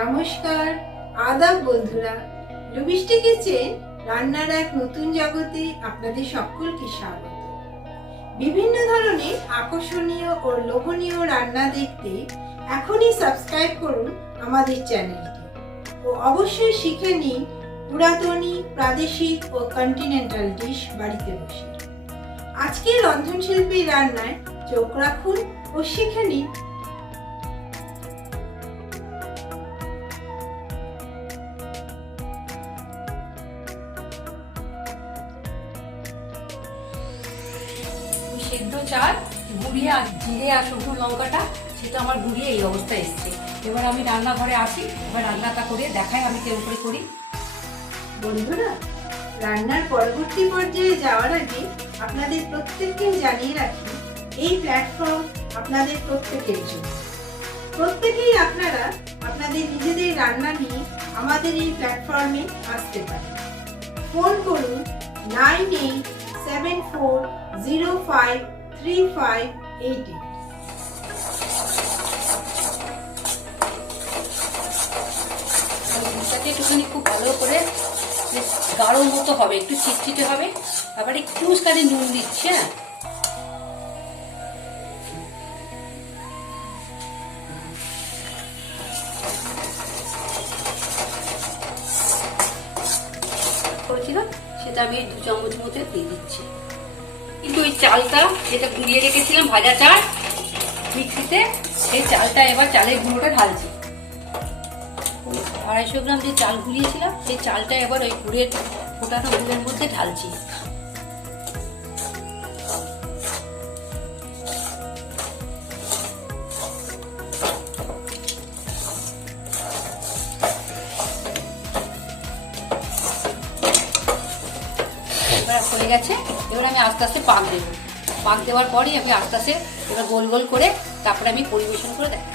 নমস্কার, আদাব বন্ধুরা। লুবিষ্টি কিচেন রান্নার এক নতুন জগতে আপনাদের সকলকে স্বাগত। বিভিন্ন ধরনের আকর্ষণীয় ও লোভনীয় রান্না দেখতে এখনই সাবস্ক্রাইব করুন আমাদের চ্যানেলটি ও অবশ্যই শিখে নিন পুরাতনী, প্রাদেশিক ও কন্টিনেন্টাল ডিশ বাড়িতে বসে। আজকের রন্ধনশিল্পী রান্নায় চোখ রাখুন ও শিখে নিন। সেদ্ধ চাল গুঁড়িয়ে আর জিরে আর শুকনো লঙ্কাটা সেটা আমার গুঁড়িয়ে এই অবস্থায় এসছে। এবার আমি রান্নাঘরে আসি, এবার রান্নাটা করে দেখাই আমি কেমন করে করি। বন্ধুরা, রান্নার পরবর্তী পর্যায়ে যাওয়ার আগে আপনাদের প্রত্যেককে জানিয়ে রাখি, এই প্ল্যাটফর্ম আপনাদের প্রত্যেকের জন্য। প্রত্যেকেই আপনারা আপনাদের নিজেদের রান্না নিয়ে আমাদের এই প্ল্যাটফর্মে আসতে পারেন। ফোন করুন 9874053588। একটুখানি খুব ভালো করে গাঢ় মতো হবে, একটু চিটচিটে হবে। আবার একটু কাজে নুন দিচ্ছে। করেছিলাম সেটা আমি 2 চামচ মতো দিয়ে দিচ্ছি। কিন্তু ওই চালটা যেটা গুঁড়িয়ে রেখেছিলাম ভাজা চাল মিক্সিতে, সেই চালটা এবার চালের গুঁড়োটা ঢালছি। 250 গ্রাম যে চাল গুলিয়েছিলাম সেই চালটা এবার ওই গুড়ের ফোটানো গুড়ের মধ্যে ঢালছি। এবার হয়ে গেছে। এবার আমি আস্তে আস্তে পাক দেবো। পাক দেওয়ার পরই আমি আস্তে আস্তে এবার গোল গোল করে তারপরে আমি পরিবেশন করে দেখাবো।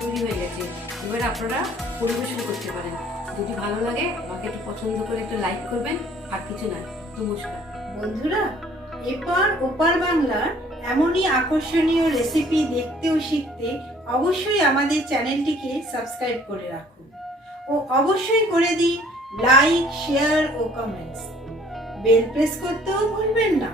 তৈরি হয়ে গেছে, এবার আপনারা পরিবেশন করতে পারেন। যদি ভালো লাগে আমাকে একটু পছন্দ করে একটু লাইক করবেন, আর কিছু না। নমস্কার বন্ধুরা, এপার ওপার বাংলার এমনই আকর্ষণীয় রেসিপি দেখতে ও শিখতে অবশ্যই আমাদের চ্যানেলটিকে সাবস্ক্রাইব করে রাখুন ও অবশ্যই করে দিন লাইক, শেয়ার ও কমেন্টস। বেল প্রেস করতেও ভুলবেন না।